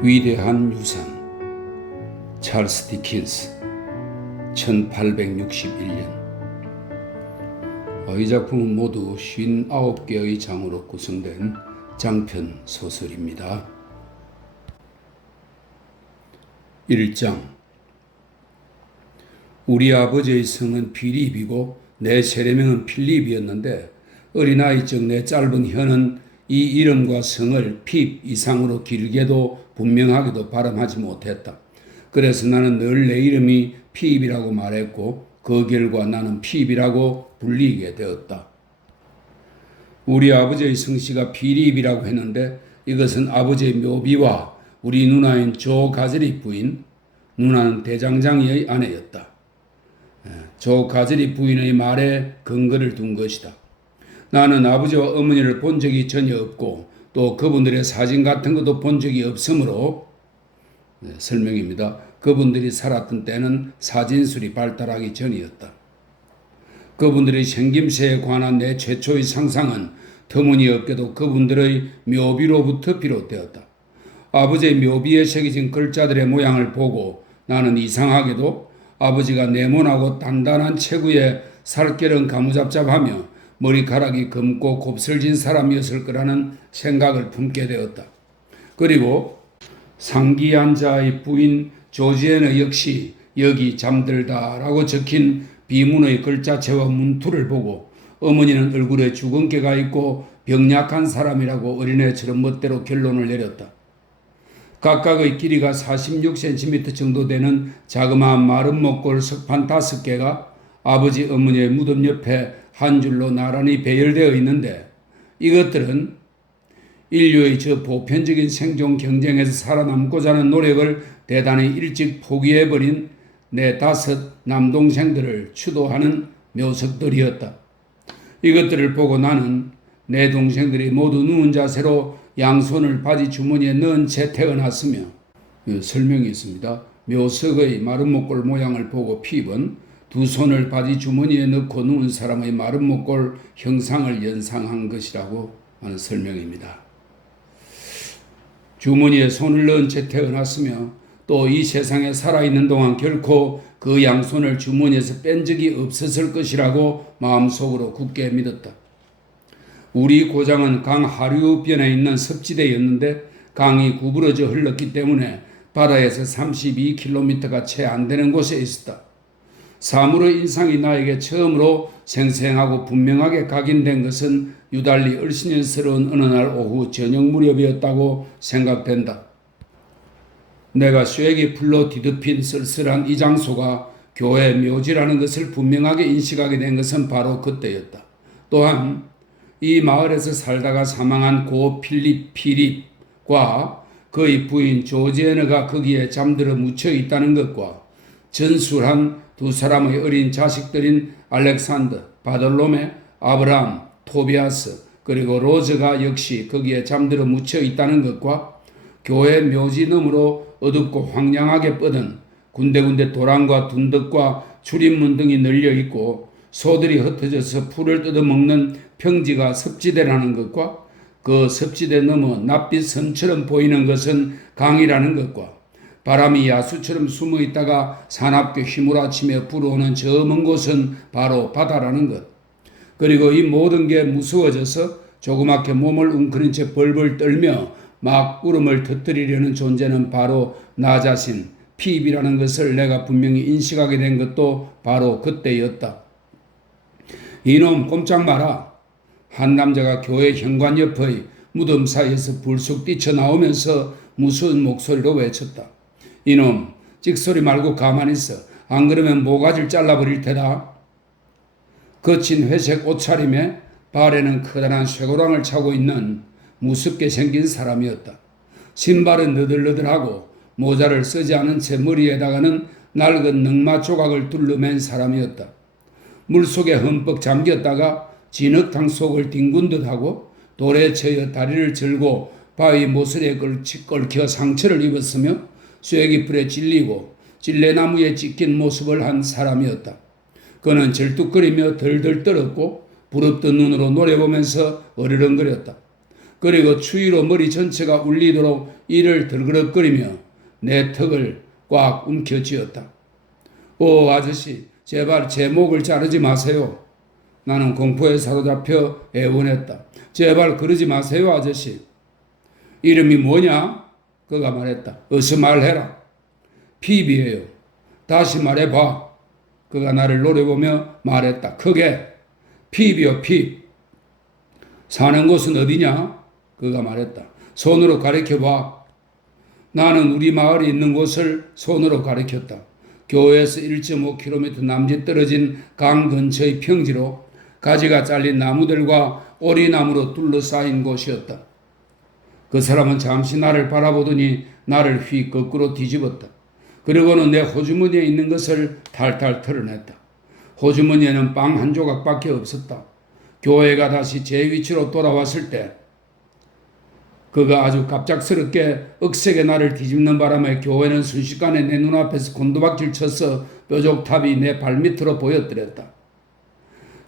위대한 유산 찰스 디킨스 1861년. 이 작품은 모두 59개의 장으로 구성된 장편 소설입니다. 1장. 우리 아버지의 성은 필립이고 내 세례명은 필립이었는데 어린아이적 내 짧은 혀는 이 이름과 성을 핍 이상으로 길게도 분명하게도 발음하지 못했다. 그래서 나는 늘 내 이름이 핍이라고 말했고 그 결과 나는 핍이라고 불리게 되었다. 우리 아버지의 성씨가 필립이라고 했는데 이것은 아버지의 묘비와 우리 누나인 조 가젤리 부인, 누나는 대장장이의 아내였다. 조 가젤리 부인의 말에 근거를 둔 것이다. 나는 아버지와 어머니를 본 적이 전혀 없고 또 그분들의 사진 같은 것도 본 적이 없으므로 설명입니다. 그분들이 살았던 때는 사진술이 발달하기 전이었다. 그분들의 생김새에 관한 내 최초의 상상은 터무니없게도 그분들의 묘비로부터 비롯되었다. 아버지의 묘비에 새겨진 글자들의 모양을 보고 나는 이상하게도 아버지가 네모나고 단단한 체구에 살결은 가무잡잡하며 머리카락이 검고 곱슬진 사람이었을 거라는 생각을 품게 되었다. 그리고 상기한 자의 부인 조지에너 역시 여기 잠들다 라고 적힌 비문의 글자체와 문투를 보고 어머니는 얼굴에 주근깨가 있고 병약한 사람이라고 어린애처럼 멋대로 결론을 내렸다. 각각의 길이가 46cm 정도 되는 자그마한 마른 목골 석판 5개가 아버지 어머니의 무덤 옆에 한 줄로 나란히 배열되어 있는데 이것들은 인류의 저 보편적인 생존 경쟁에서 살아남고자 하는 노력을 대단히 일찍 포기해버린 내 5 남동생들을 추도하는 묘석들이었다. 이것들을 보고 나는 내 동생들이 모두 누운 자세로 양손을 바지 주머니에 넣은 채 태어났으며 설명이 있습니다. 묘석의 마른 목골 모양을 보고 핍은 2 손을 바지 주머니에 넣고 누운 사람의 마른 목골 형상을 연상한 것이라고 하는 설명입니다. 주머니에 손을 넣은 채 태어났으며 또 이 세상에 살아있는 동안 결코 그 양손을 주머니에서 뺀 적이 없었을 것이라고 마음속으로 굳게 믿었다. 우리 고장은 강 하류변에 있는 섭지대였는데 강이 구부러져 흘렀기 때문에 바다에서 32km가 채 안 되는 곳에 있었다. 사물의 인상이 나에게 처음으로 생생하고 분명하게 각인된 것은 유달리 얼씬년스러운 어느 날 오후 저녁 무렵이었다고 생각된다. 내가 쇠기 풀로 뒤덮인 쓸쓸한 이 장소가 교회 묘지라는 것을 분명하게 인식하게 된 것은 바로 그때였다. 또한 이 마을에서 살다가 사망한 고 필립과 그의 부인 조지에너가 거기에 잠들어 묻혀 있다는 것과 전술한 2 사람의 어린 자식들인 알렉산더, 바돌로메, 아브라함, 토비아스 그리고 로즈가 역시 거기에 잠들어 묻혀 있다는 것과 교회 묘지 너머로 어둡고 황량하게 뻗은 군데군데 도랑과 둔덕과 출입문 등이 널려 있고 소들이 흩어져서 풀을 뜯어먹는 평지가 섭지대라는 것과 그 섭지대 너머 낯빛 섬처럼 보이는 것은 강이라는 것과 바람이 야수처럼 숨어 있다가 사납게 휘몰아치며 불어오는 저 먼 곳은 바로 바다라는 것. 그리고 이 모든 게 무서워져서 조그맣게 몸을 웅크린 채 벌벌 떨며 막 울음을 터뜨리려는 존재는 바로 나 자신 핍이라는 것을 내가 분명히 인식하게 된 것도 바로 그때였다. 이놈 꼼짝 마라. 한 남자가 교회 현관 옆의 무덤 사이에서 불쑥 뛰쳐나오면서 무서운 목소리로 외쳤다. 이놈 찍소리 말고 가만히 있어. 안 그러면 모가지를 잘라버릴 테다. 거친 회색 옷차림에 발에는 커다란 쇠고랑을 차고 있는 무섭게 생긴 사람이었다. 신발은 너덜너덜하고 모자를 쓰지 않은 채 머리에다가는 낡은 넝마 조각을 둘러맨 사람이었다. 물속에 흠뻑 잠겼다가 진흙탕 속을 뒹군 듯하고 돌에 쳐여 다리를 절고 바위 모서리에 걸쳐 상처를 입었으며 쐐기풀에 찔리고 찔레나무에 찍힌 모습을 한 사람이었다. 그는 절뚝거리며 덜덜 떨었고 부릅뜬 눈으로 노래 보면서 어르렁거렸다. 그리고 추위로 머리 전체가 울리도록 이를 들그럭거리며 내 턱을 꽉 움켜쥐었다. 오 아저씨, 제발 제 목을 자르지 마세요. 나는 공포에 사로잡혀 애원했다. 제발 그러지 마세요 아저씨. 이름이 뭐냐? 그가 말했다. 어서 말해라. 피비예요. 다시 말해봐. 그가 나를 노려보며 말했다. 크게. 피비요 피. 사는 곳은 어디냐? 그가 말했다. 손으로 가리켜봐. 나는 우리 마을이 있는 곳을 손으로 가리켰다. 교회에서 1.5km 남짓 떨어진 강 근처의 평지로 가지가 잘린 나무들과 오리나무로 둘러싸인 곳이었다. 그 사람은 잠시 나를 바라보더니 나를 휙 거꾸로 뒤집었다. 그리고는 내 호주머니에 있는 것을 탈탈 털어냈다. 호주머니에는 빵 한 조각밖에 없었다. 교회가 다시 제 위치로 돌아왔을 때 그가 아주 갑작스럽게 억세게 나를 뒤집는 바람에 교회는 순식간에 내 눈앞에서 곤두박질 쳐서 뾰족탑이 내 발밑으로 보여드렸다.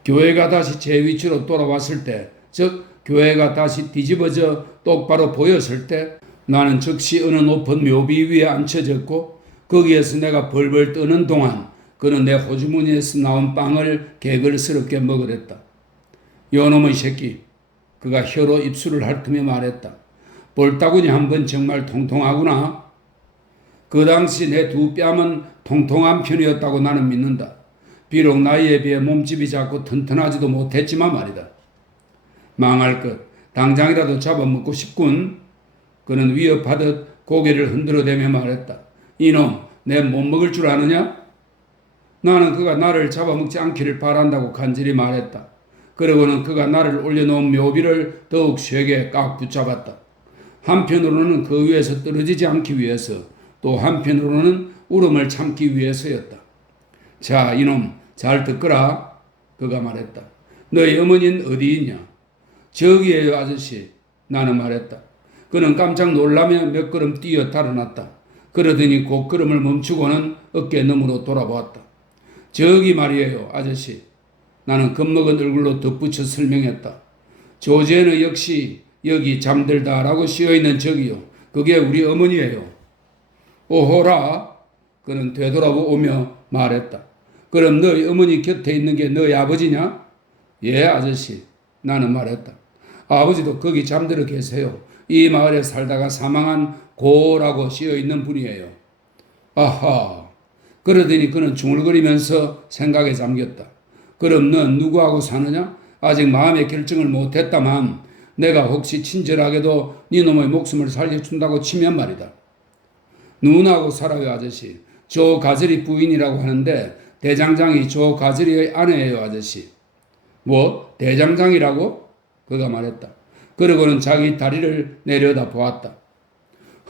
교회가 다시 제 위치로 돌아왔을 때, 즉 교회가 다시 뒤집어져 똑바로 보였을 때 나는 즉시 어느 높은 묘비 위에 앉혀졌고 거기에서 내가 벌벌 떠는 동안 그는 내 호주머니에서 나온 빵을 개걸스럽게 먹으랬다. 요놈의 새끼, 그가 혀로 입술을 핥으며 말했다. 볼따구니 한번 정말 통통하구나. 그 당시 내 두 뺨은 통통한 편이었다고 나는 믿는다. 비록 나이에 비해 몸집이 작고 튼튼하지도 못했지만 말이다. 망할 것, 당장이라도 잡아먹고 싶군. 그는 위협하듯 고개를 흔들어대며 말했다. 이놈, 내 못 먹을 줄 아느냐? 나는 그가 나를 잡아먹지 않기를 바란다고 간절히 말했다. 그러고는 그가 나를 올려놓은 묘비를 더욱 세게 꽉 붙잡았다. 한편으로는 그 위에서 떨어지지 않기 위해서, 또 한편으로는 울음을 참기 위해서였다. 자, 이놈 잘 듣거라. 그가 말했다. 너희 어머니는 어디 있냐? 저기에요 아저씨. 나는 말했다. 그는 깜짝 놀라며 몇 걸음 뛰어 달아났다. 그러더니 곧 걸음을 멈추고는 어깨 너머로 돌아보았다. 저기 말이에요 아저씨. 나는 겁먹은 얼굴로 덧붙여 설명했다. 조제는 역시 여기 잠들다라고 씌어있는 저기요. 그게 우리 어머니예요. 오호라. 그는 되돌아오며 말했다. 그럼 너희 어머니 곁에 있는 게 너희 아버지냐? 예 아저씨. 나는 말했다. 아버지도 거기 잠들어 계세요. 이 마을에 살다가 사망한 고라고 씌어있는 분이에요. 아하. 그러더니 그는 중얼거리면서 생각에 잠겼다. 그럼 넌 누구하고 사느냐? 아직 마음의 결정을 못했다만 내가 혹시 친절하게도 네 놈의 목숨을 살려준다고 치면 말이다. 누나하고 살아요 아저씨. 조 가젤이 부인이라고 하는데 대장장이 조 가젤이의 아내예요 아저씨. 뭐? 대장장이라고? 그가 말했다. 그러고는 자기 다리를 내려다 보았다.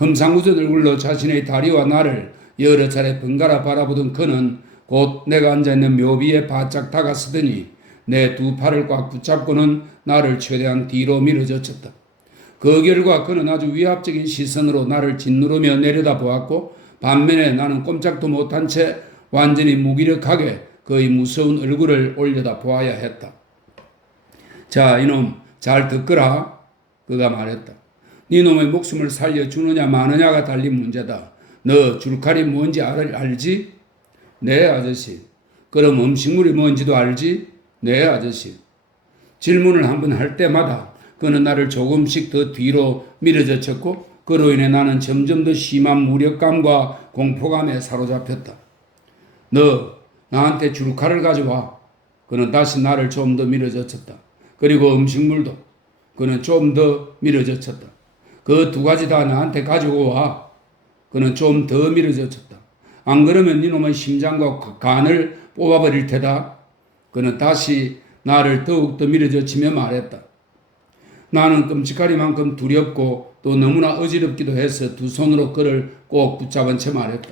험상궂은 얼굴로 자신의 다리와 나를 여러 차례 번갈아 바라보던 그는 곧 내가 앉아있는 묘비에 바짝 다가서더니 내 두 팔을 꽉 붙잡고는 나를 최대한 뒤로 밀어젖혔다. 그 결과 그는 아주 위압적인 시선으로 나를 짓누르며 내려다 보았고 반면에 나는 꼼짝도 못한 채 완전히 무기력하게 그의 무서운 얼굴을 올려다 보아야 했다. 자, 이놈 잘 듣거라. 그가 말했다. 네 놈의 목숨을 살려주느냐 마느냐가 달린 문제다. 너 줄칼이 뭔지 알지? 네 아저씨. 그럼 음식물이 뭔지도 알지? 네 아저씨. 질문을 한번 할 때마다 그는 나를 조금씩 더 뒤로 밀어젖혔고 그로 인해 나는 점점 더 심한 무력감과 공포감에 사로잡혔다. 너 나한테 줄칼을 가져와. 그는 다시 나를 좀 더 밀어젖혔다. 그리고 음식물도 그는 좀 더 밀어젖혔다. 그 두 가지 다 나한테 가지고 와. 그는 좀 더 밀어젖혔다. 안 그러면 이놈의 심장과 간을 뽑아버릴 테다. 그는 다시 나를 더욱더 밀어젖히며 말했다. 나는 끔찍하리만큼 두렵고 또 너무나 어지럽기도 해서 두 손으로 그를 꼭 붙잡은 채 말했다.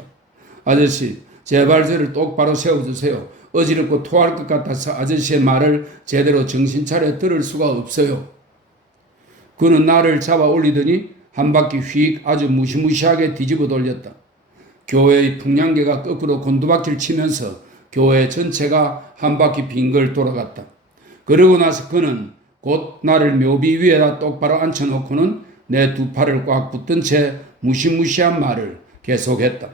아저씨, 제발 저를 똑바로 세워주세요. 어지럽고 토할 것 같아서 아저씨의 말을 제대로 정신 차려 들을 수가 없어요. 그는 나를 잡아 올리더니 한 바퀴 휙 아주 무시무시하게 뒤집어 돌렸다. 교회의 풍량계가 거꾸로 곤두박질 치면서 교회 전체가 한 바퀴 빙글 돌아갔다. 그러고 나서 그는 곧 나를 묘비 위에다 똑바로 앉혀놓고는 내 두 팔을 꽉 붙든 채 무시무시한 말을 계속했다.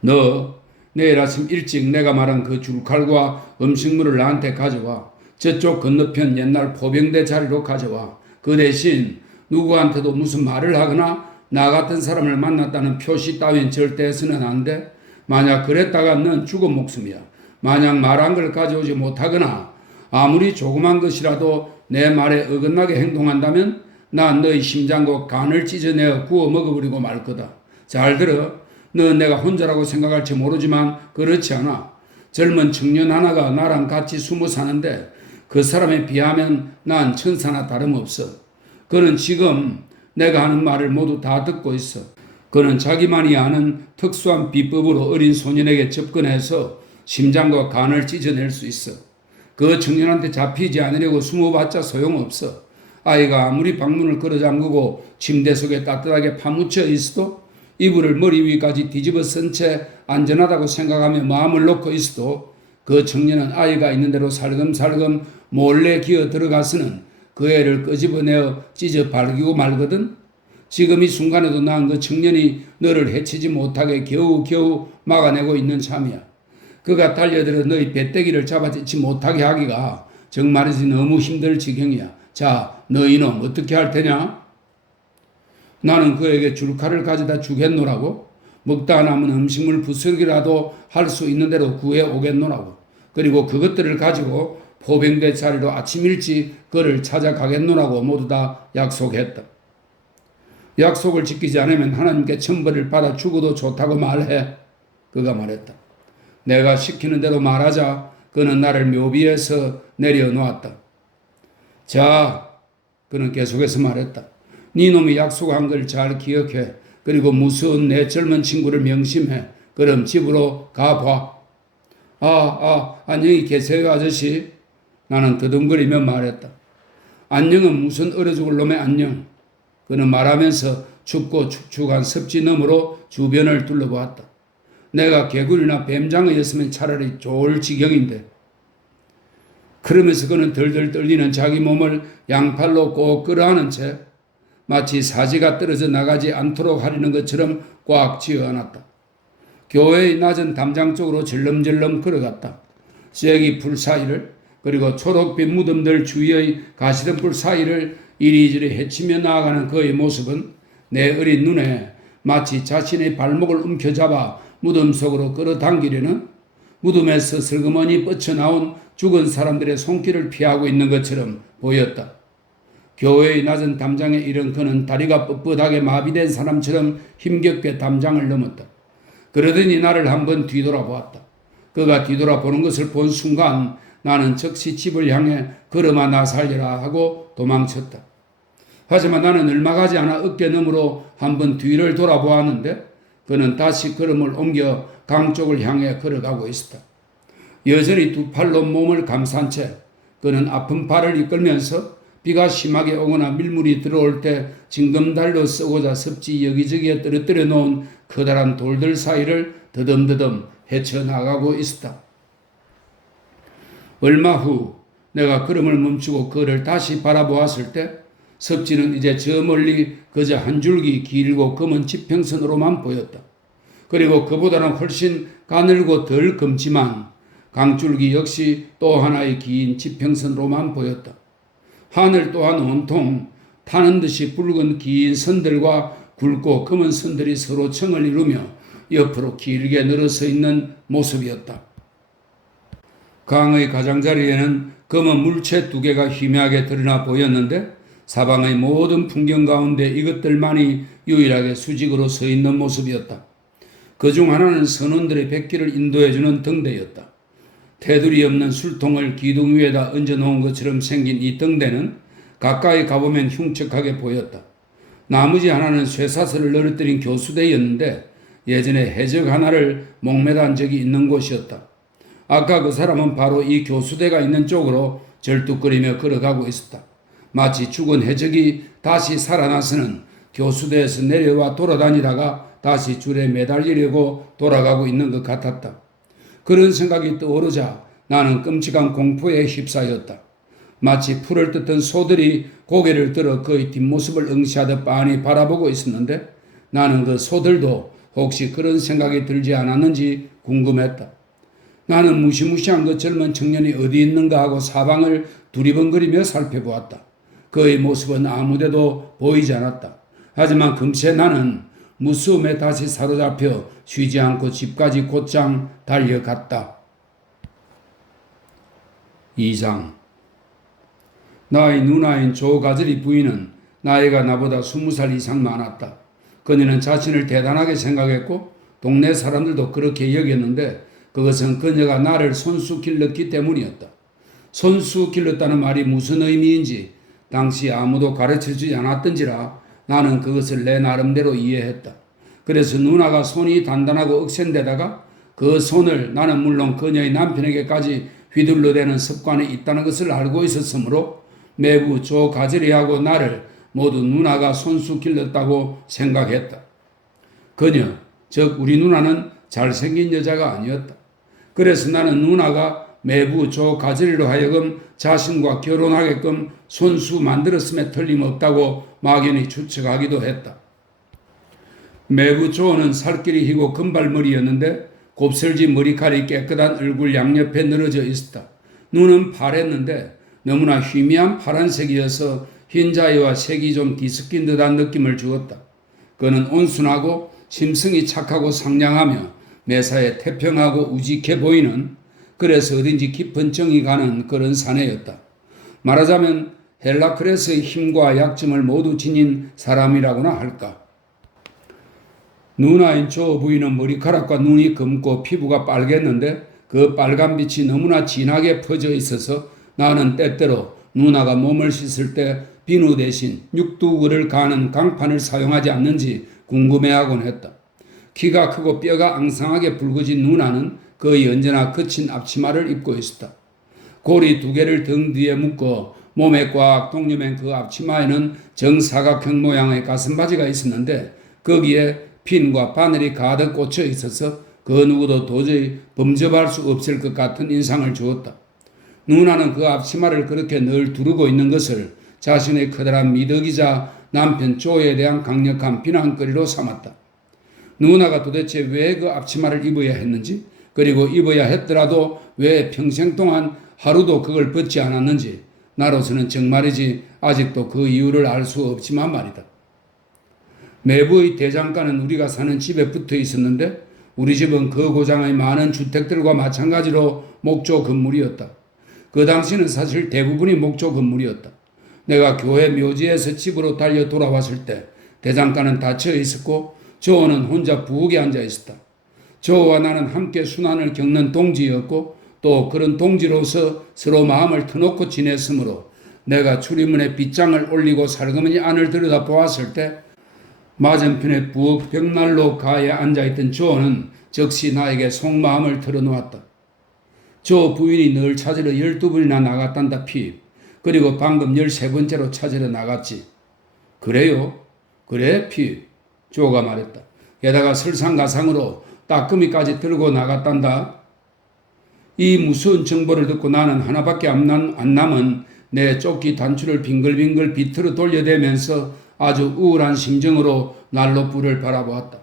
너 내일 아침 일찍 내가 말한 그 줄칼과 음식물을 나한테 가져와. 저쪽 건너편 옛날 포병대 자리로 가져와. 그 대신 누구한테도 무슨 말을 하거나 나 같은 사람을 만났다는 표시 따윈 절대 해서는 안 돼. 만약 그랬다가 넌 죽은 목숨이야. 만약 말한 걸 가져오지 못하거나 아무리 조그만 것이라도 내 말에 어긋나게 행동한다면 난 너희 심장과 간을 찢어내어 구워 먹어버리고 말 거다. 잘 들어. 너 내가 혼자라고 생각할지 모르지만 그렇지 않아. 젊은 청년 하나가 나랑 같이 숨어 사는데 그 사람에 비하면 난 천사나 다름없어. 그는 지금 내가 하는 말을 모두 다 듣고 있어. 그는 자기만이 아는 특수한 비법으로 어린 소년에게 접근해서 심장과 간을 찢어낼 수 있어. 그 청년한테 잡히지 않으려고 숨어봤자 소용없어. 아이가 아무리 방문을 걸어 잠그고 침대 속에 따뜻하게 파묻혀 있어도 이불을 머리 위까지 뒤집어 쓴 채 안전하다고 생각하며 마음을 놓고 있어도 그 청년은 아이가 있는 대로 살금살금 몰래 기어 들어가서는 그 애를 끄집어내어 찢어 발기고 말거든. 지금 이 순간에도 난 그 청년이 너를 해치지 못하게 겨우겨우 막아내고 있는 참이야. 그가 달려들어 너희 배때기를 잡아채지 못하게 하기가 정말이지 너무 힘들 지경이야. 자, 너 이놈 어떻게 할 테냐? 나는 그에게 줄칼을 가져다 주겠노라고. 먹다 남은 음식물 부스러기라도 할 수 있는 대로 구해 오겠노라고. 그리고 그것들을 가지고 포병대 자리로 아침 일찍 그를 찾아가겠노라고 모두 다 약속했다. 약속을 지키지 않으면 하나님께 천벌을 받아 죽어도 좋다고 말해. 그가 말했다. 내가 시키는 대로 말하자 그는 나를 묘비에서 내려놓았다. 자, 그는 계속해서 말했다. 네 놈이 약속한 걸 잘 기억해. 그리고 무서운 내 젊은 친구를 명심해. 그럼 집으로 가봐. 안녕히 계세요 아저씨. 나는 더듬거리며 말했다. 안녕은 무슨 얼어 죽을 놈의 안녕. 그는 말하면서 춥고 축축한 습지 너머로 주변을 둘러보았다. 내가 개굴이나 뱀장어였으면 차라리 좋을 지경인데. 그러면서 그는 덜덜 떨리는 자기 몸을 양팔로 꼭 끌어안은 채 마치 사지가 떨어져 나가지 않도록 하려는 것처럼 꽉 쥐어 안았다. 교회의 낮은 담장 쪽으로 절름절름 걸어갔다. 쐐기 풀 사이를 그리고 초록빛 무덤들 주위의 가시덤불 사이를 이리저리 헤치며 나아가는 그의 모습은 내 어린 눈에 마치 자신의 발목을 움켜잡아 무덤 속으로 끌어당기려는 무덤에서 슬그머니 뻗쳐나온 죽은 사람들의 손길을 피하고 있는 것처럼 보였다. 교회의 낮은 담장에 이른 그는 다리가 뻣뻣하게 마비된 사람처럼 힘겹게 담장을 넘었다. 그러더니 나를 한번 뒤돌아보았다. 그가 뒤돌아보는 것을 본 순간 나는 즉시 집을 향해 걸음아 나 살려라 하고 도망쳤다. 하지만 나는 얼마 가지 않아 어깨 너머로 한번 뒤를 돌아보았는데 그는 다시 걸음을 옮겨 강 쪽을 향해 걸어가고 있었다. 여전히 두 팔로 몸을 감싼 채 그는 아픈 발을 이끌면서 비가 심하게 오거나 밀물이 들어올 때 징검달로 쓰고자 섭지 여기저기에 떨어뜨려 놓은 커다란 돌들 사이를 더듬더듬 헤쳐나가고 있었다. 얼마 후 내가 걸음을 멈추고 그를 다시 바라보았을 때 섭지는 이제 저 멀리 그저 한 줄기 길고 검은 지평선으로만 보였다. 그리고 그보다는 훨씬 가늘고 덜 검지만 강줄기 역시 또 하나의 긴 지평선으로만 보였다. 하늘 또한 온통 타는 듯이 붉은 긴 선들과 굵고 검은 선들이 서로 청을 이루며 옆으로 길게 늘어서 있는 모습이었다. 강의 가장자리에는 검은 물체 두 개가 희미하게 드러나 보였는데 사방의 모든 풍경 가운데 이것들만이 유일하게 수직으로 서 있는 모습이었다. 그중 하나는 선원들의 백기를 인도해주는 등대였다. 테두리 없는 술통을 기둥 위에다 얹어놓은 것처럼 생긴 이 등대는 가까이 가보면 흉측하게 보였다. 나머지 하나는 쇠사슬을 늘어뜨린 교수대였는데 예전에 해적 하나를 목매단 적이 있는 곳이었다. 아까 그 사람은 바로 이 교수대가 있는 쪽으로 절뚝거리며 걸어가고 있었다. 마치 죽은 해적이 다시 살아나서는 교수대에서 내려와 돌아다니다가 다시 줄에 매달리려고 돌아가고 있는 것 같았다. 그런 생각이 떠오르자 나는 끔찍한 공포에 휩싸였다. 마치 풀을 뜯던 소들이 고개를 들어 그의 뒷모습을 응시하듯 빤히 바라보고 있었는데 나는 그 소들도 혹시 그런 생각이 들지 않았는지 궁금했다. 나는 무시무시한 그 젊은 청년이 어디 있는가 하고 사방을 두리번거리며 살펴보았다. 그의 모습은 아무데도 보이지 않았다. 하지만 금세 나는 무서움에 다시 사로잡혀 쉬지 않고 집까지 곧장 달려갔다. 2장. 나의 누나인 조가젤리 부인은 나이가 나보다 20살 이상 많았다. 그녀는 자신을 대단하게 생각했고 동네 사람들도 그렇게 여겼는데 그것은 그녀가 나를 손수 길렀기 때문이었다. 손수 길렀다는 말이 무슨 의미인지 당시 아무도 가르쳐주지 않았던지라 나는 그것을 내 나름대로 이해했다. 그래서 누나가 손이 단단하고 억센데다가 그 손을 나는 물론 그녀의 남편에게까지 휘둘러대는 습관이 있다는 것을 알고 있었으므로 매부 조가젤리하고 나를 모두 누나가 손수 길렀다고 생각했다. 그녀, 즉 우리 누나는 잘생긴 여자가 아니었다. 그래서 나는 누나가 매부 조가젤리로 하여금 자신과 결혼하게끔 손수 만들었음에 틀림없다고 막연히 추측하기도 했다. 매부 조는 살길이 희고 금발머리였는데 곱슬진 머리칼이 깨끗한 얼굴 양옆에 늘어져 있었다. 눈은 파랬는데 너무나 희미한 파란색이어서 흰자위와 색이 좀 뒤섞인 듯한 느낌을 주었다. 그는 온순하고 심성이 착하고 상냥하며 매사에 태평하고 우직해 보이는, 그래서 어딘지 깊은 정이 가는 그런 사내였다. 말하자면 헬라클레스의 힘과 약점을 모두 지닌 사람이라고나 할까. 누나인 조 부인은 머리카락과 눈이 검고 피부가 빨갰는데 그 빨간빛이 너무나 진하게 퍼져 있어서 나는 때때로 누나가 몸을 씻을 때 비누 대신 육두구를 가는 강판을 사용하지 않는지 궁금해하곤 했다. 키가 크고 뼈가 앙상하게 붉어진 누나는 거의 언제나 거친 앞치마를 입고 있었다. 고리 2개를 등 뒤에 묶어 몸에 꽉 동여맨 그 앞치마에는 정사각형 모양의 가슴바지가 있었는데 거기에 핀과 바늘이 가득 꽂혀 있어서 그 누구도 도저히 범접할 수 없을 것 같은 인상을 주었다. 누나는 그 앞치마를 그렇게 늘 두르고 있는 것을 자신의 커다란 미덕이자 남편 조에 대한 강력한 비난거리로 삼았다. 누나가 도대체 왜 그 앞치마를 입어야 했는지, 그리고 입어야 했더라도 왜 평생 동안 하루도 그걸 벗지 않았는지 나로서는 정말이지 아직도 그 이유를 알 수 없지만 말이다. 매부의 대장간은 우리가 사는 집에 붙어 있었는데 우리 집은 그 고장의 많은 주택들과 마찬가지로 목조 건물이었다. 그 당시는 사실 대부분이 목조 건물이었다. 내가 교회 묘지에서 집으로 달려 돌아왔을 때 대장간은 닫혀 있었고 조어는 혼자 부엌에 앉아 있었다. 조어와 나는 함께 순환을 겪는 동지였고 또 그런 동지로서 서로 마음을 터놓고 지냈으므로 내가 출입문에 빗장을 올리고 살그머니 안을 들여다보았을 때 맞은편의 부엌 벽난로 가에 앉아있던 조어는 즉시 나에게 속마음을 털어놓았다. 조 부인이 늘 찾으러 12번이나 나갔단다 피. 그리고 방금 13번째로 찾으러 나갔지. 그래요? 그래 피. 조가 말했다. 게다가 설상가상으로 따끔이까지 들고 나갔단다. 이 무서운 정보를 듣고 나는 하나밖에 안 남은 내 조끼 단추를 빙글빙글 비틀어 돌려대면서 아주 우울한 심정으로 난로불을 바라보았다.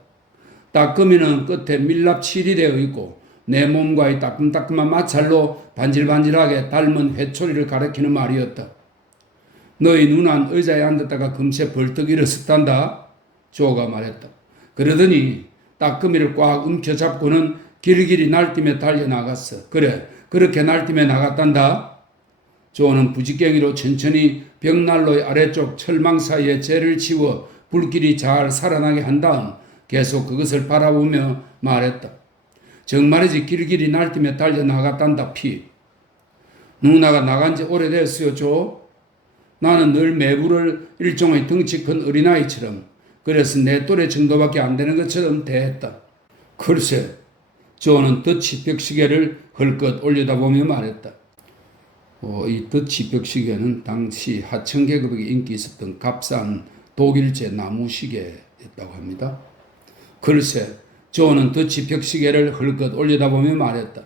따끔이는 끝에 밀랍칠이 되어 있고 내 몸과의 따끔따끔한 마찰로 반질반질하게 닮은 회초리를 가리키는 말이었다. 너희 누난 의자에 앉았다가 금세 벌떡 일어섰단다. 조가 말했다. 그러더니 따끔이를 꽉 움켜잡고는 길길이 날뛰며 달려나갔어. 그래, 그렇게 날뛰며 나갔단다. 조는 부지깽이로 천천히 벽난로의 아래쪽 철망 사이에 재를 치워 불길이 잘 살아나게 한 다음 계속 그것을 바라보며 말했다. 정말이지 길길이 날뛰며 달려나갔단다 피. 누나가 나간 지 오래됐어요 조. 나는 늘 매부를 일종의 덩치 큰 어린아이처럼, 그래서 내 또래 정도밖에 안 되는 것처럼 대했다. 글쎄, 조는 더치 벽시계를 헐끗 올려다보며 말했다. 이 더치 벽시계는 당시 하층 계급에게 인기 있었던 값싼 독일제 나무시계였다고 합니다. 글쎄, 조는 더치 벽시계를 헐끗 올려다보며 말했다.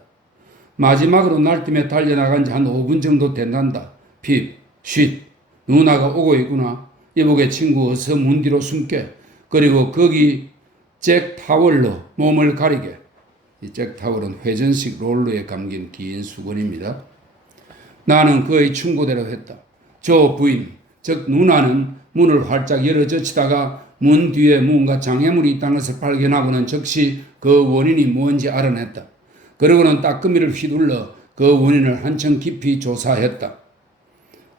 마지막으로 날뛰며 달려나간 지 한 5분 정도 된단다. 핍, 쉿, 누나가 오고 있구나. 이보게 친구 어서 문 뒤로 숨게. 그리고 거기 잭타월로 몸을 가리게. 이 잭타월은 회전식 롤러에 감긴 긴 수건입니다. 나는 그의 충고대로 했다. 저 부인, 즉 누나는 문을 활짝 열어젖히다가 문 뒤에 무언가 장애물이 있다는 것을 발견하고는 즉시 그 원인이 뭔지 알아냈다. 그러고는 따끔이를 휘둘러 그 원인을 한층 깊이 조사했다.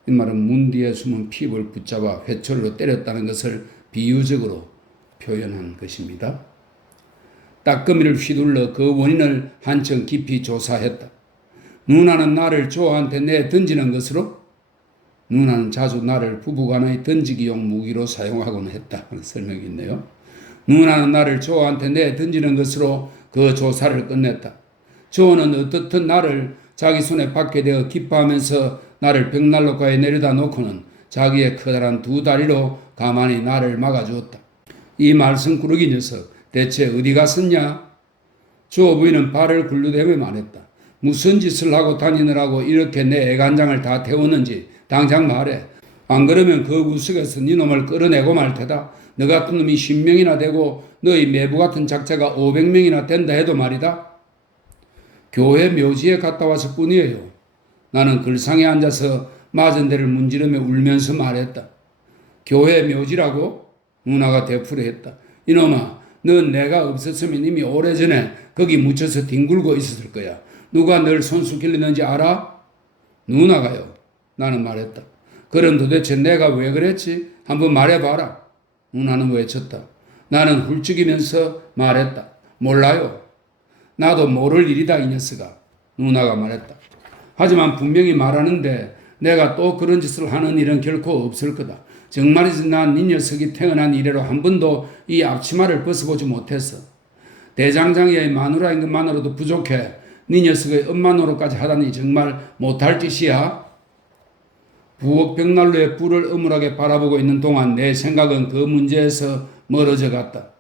이 말은 문 뒤에 숨은 핍을 붙잡아 회초리로 때렸다는 것을 비유적으로 표현한 것입니다. 따끔이를 휘둘러 그 원인을 한층 깊이 조사했다. 누나는 나를 조한테 내 던지는 것으로 누나는 자주 나를 부부간의 던지기용 무기로 사용하곤 했다. 설명이 있네요. 누나는 나를 조한테 내 던지는 것으로 그 조사를 끝냈다. 조는 어떻든 나를 자기 손에 받게 되어 기뻐하면서 나를 벽난로가에 내려다 놓고는 자기의 커다란 두 다리로 가만히 나를 막아주었다. 이 말썽꾸러기 녀석 대체 어디 갔었냐? 조 부인은 발을 굴르대며 말했다. 무슨 짓을 하고 다니느라고 이렇게 내 애간장을 다 태웠는지 당장 말해. 안 그러면 그 구석에서 네 놈을 끌어내고 말 테다. 너 같은 놈이 10명이나 되고 너희 매부 같은 작자가 500명이나 된다 해도 말이다. 교회 묘지에 갔다 와서 뿐이에요. 나는 글상에 앉아서 맞은 데를 문지르며 울면서 말했다. 교회 묘지라고? 누나가 되풀이했다. 이놈아, 넌 내가 없었으면 이미 오래전에 거기 묻혀서 뒹굴고 있었을 거야. 누가 널 손수 길렀는지 알아? 누나가요. 나는 말했다. 그럼 도대체 내가 왜 그랬지? 한번 말해봐라. 누나는 외쳤다. 나는 훌쩍이면서 말했다. 몰라요. 나도 모를 일이다 이 녀석아. 누나가 말했다. 하지만 분명히 말하는데 내가 또 그런 짓을 하는 일은 결코 없을 거다. 정말이지 난 이 녀석이 태어난 이래로 한 번도 이 앞치마를 벗어보지 못했어. 대장장이의 마누라인 것만으로도 부족해. 네 녀석의 엄마 노릇까지 하다니 정말 못할 짓이야. 부엌 벽난로에 불을 어물하게 바라보고 있는 동안 내 생각은 그 문제에서 멀어져 갔다.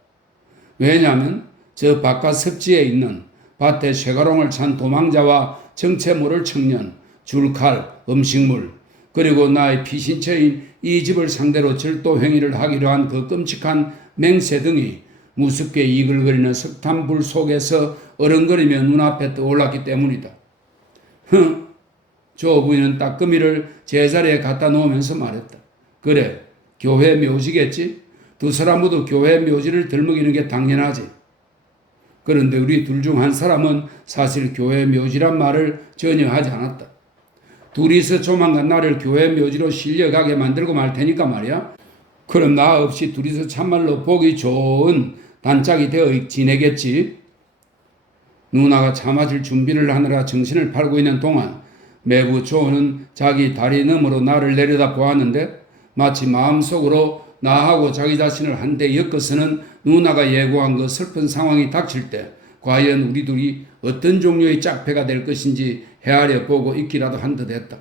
왜냐하면 저 바깥 섭지에 있는 밭에 쇠가롱을 찬 도망자와 정체 모를 청년, 줄칼, 음식물, 그리고 나의 피신처인 이 집을 상대로 절도 행위를 하기로 한 그 끔찍한 맹세 등이 무섭게 이글거리는 석탄불 속에서 어른거리며 눈앞에 떠올랐기 때문이다. 조 부인은 따끔이를 제자리에 갖다 놓으면서 말했다. 그래, 교회 묘지겠지? 두 사람 모두 교회 묘지를 들먹이는 게 당연하지. 그런데 우리 둘 중 한 사람은 사실 교회 묘지란 말을 전혀 하지 않았다. 둘이서 조만간 나를 교회 묘지로 실려가게 만들고 말 테니까 말이야. 그럼 나 없이 둘이서 참말로 보기 좋은 단짝이 되어 지내겠지. 누나가 참아줄 준비를 하느라 정신을 팔고 있는 동안 매부 조는 자기 다리 너머로 나를 내려다 보았는데 마치 마음속으로 나하고 자기 자신을 한데 엮어서는 누나가 예고한 그 슬픈 상황이 닥칠 때 과연 우리 둘이 어떤 종류의 짝패가 될 것인지 헤아려 보고 있기라도 한 듯 했다.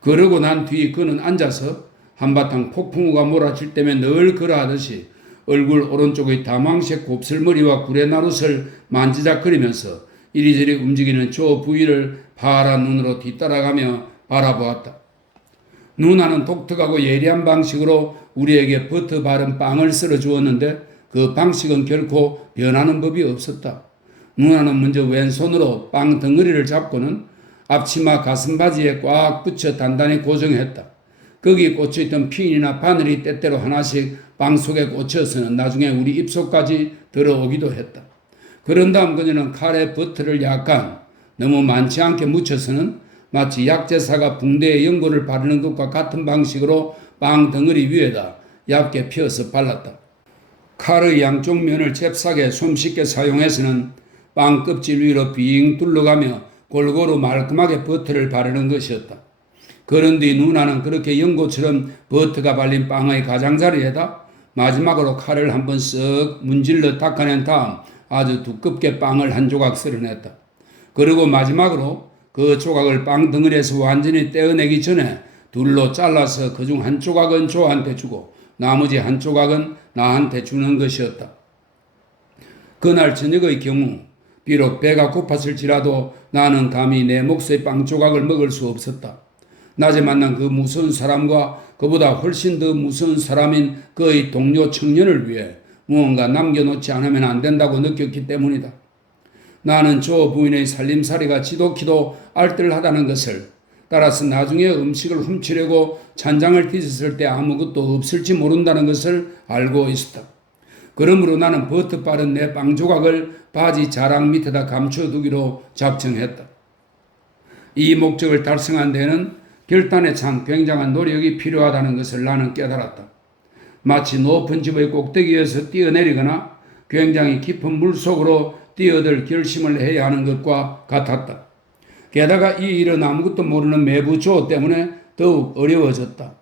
그러고 난 뒤 그는 앉아서 한바탕 폭풍우가 몰아칠 때면 늘 그러하듯이 얼굴 오른쪽의 다망색 곱슬머리와 구레나룻을 만지작거리면서 이리저리 움직이는 조 부위를 파란 눈으로 뒤따라가며 바라보았다. 누나는 독특하고 예리한 방식으로 우리에게 버터 바른 빵을 썰어 주었는데 그 방식은 결코 변하는 법이 없었다. 누나는 먼저 왼손으로 빵 덩어리를 잡고는 앞치마 가슴바지에 꽉 붙여 단단히 고정했다. 거기 꽂혀있던 핀이나 바늘이 때때로 하나씩 빵 속에 꽂혀서는 나중에 우리 입속까지 들어오기도 했다. 그런 다음 그녀는 칼에 버터를 약간 너무 많지 않게 묻혀서는 마치 약제사가 붕대에 연고를 바르는 것과 같은 방식으로 빵 덩어리 위에다 얇게 펴서 발랐다. 칼의 양쪽 면을 잽싸게 손쉽게 사용해서는 빵 껍질 위로 빙 둘러가며 골고루 말끔하게 버터를 바르는 것이었다. 그런 뒤 누나는 그렇게 연고처럼 버터가 발린 빵의 가장자리에다 마지막으로 칼을 한번 쓱 문질러 닦아낸 다음 아주 두껍게 빵을 한 조각 썰어냈다. 그리고 마지막으로 그 조각을 빵 덩어리에서 완전히 떼어내기 전에 둘로 잘라서 그중 한 조각은 조한테 주고 나머지 한 조각은 나한테 주는 것이었다. 그날 저녁의 경우 비록 배가 고팠을지라도 나는 감히 내 몫의 빵 조각을 먹을 수 없었다. 낮에 만난 그 무서운 사람과 그보다 훨씬 더 무서운 사람인 그의 동료 청년을 위해 무언가 남겨놓지 않으면 안 된다고 느꼈기 때문이다. 나는 조 부인의 살림살이가 지독히도 알뜰하다는 것을, 따라서 나중에 음식을 훔치려고 찬장을 뒤졌을 때 아무것도 없을지 모른다는 것을 알고 있었다. 그러므로 나는 버터 빠른 내 빵 조각을 바지 자락 밑에다 감춰두기로 작정했다. 이 목적을 달성한 데에는 결단에 참 굉장한 노력이 필요하다는 것을 나는 깨달았다. 마치 높은 집의 꼭대기에서 뛰어내리거나 굉장히 깊은 물속으로 뛰어들 결심을 해야 하는 것과 같았다. 게다가 이 일은 아무것도 모르는 매부 조 때문에 더욱 어려워졌다.